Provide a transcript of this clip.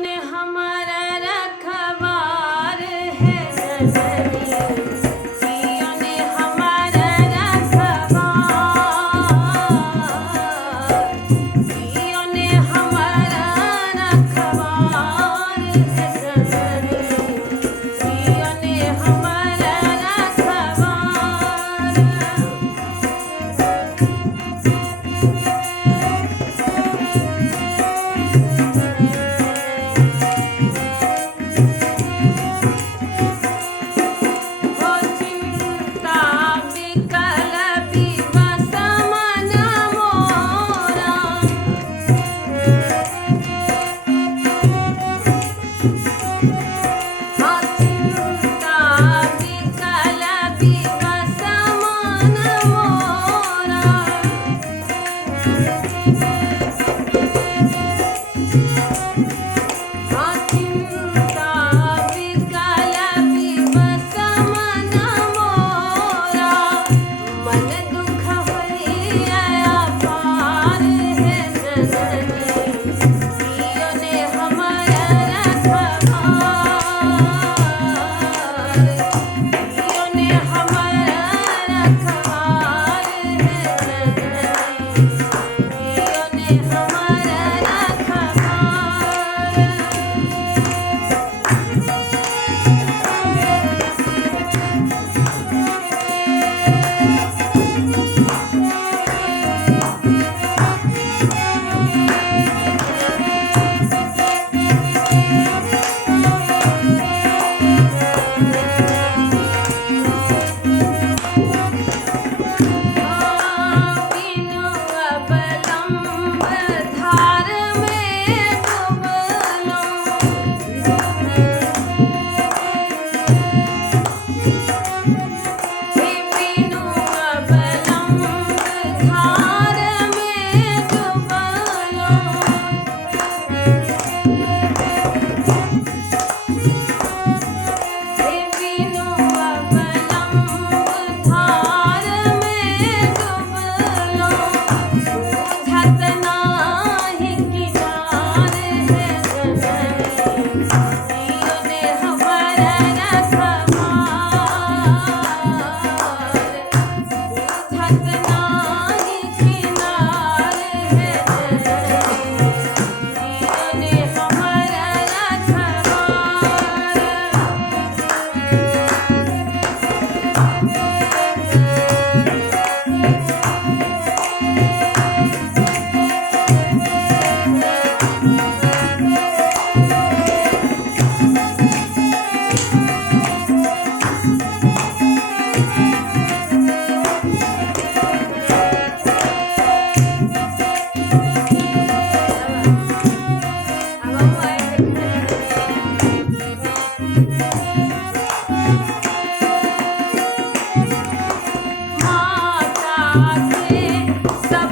ने हमारा रखवार है जननी, जियो ने हमारा रखवार, जियो ने हमारा रखवार है जननी, जियो ने हमारा रखवार। हो चिंता विकल विवश मन मोरा, हो चिंता विकल विवश मन मोरा, हो चिंता विकल विवश मन मोरा, मन दुख होइया अपार है जननी, जियो ने हमारा रखवार, जियो ने हमारा रखवार है जननी, जियो ने हमारा रखवार। बिनु अवलंब धार में डूबलो, बिनु अवलंब धार में डूबलो, बिनु अवलंब धार में डूबलो, सूझत नाही किनार है जननी, जियो ने हमारा रखवार, सूझत नाही किनार है जननी, जियो ने हमारा रखवार। माता से सब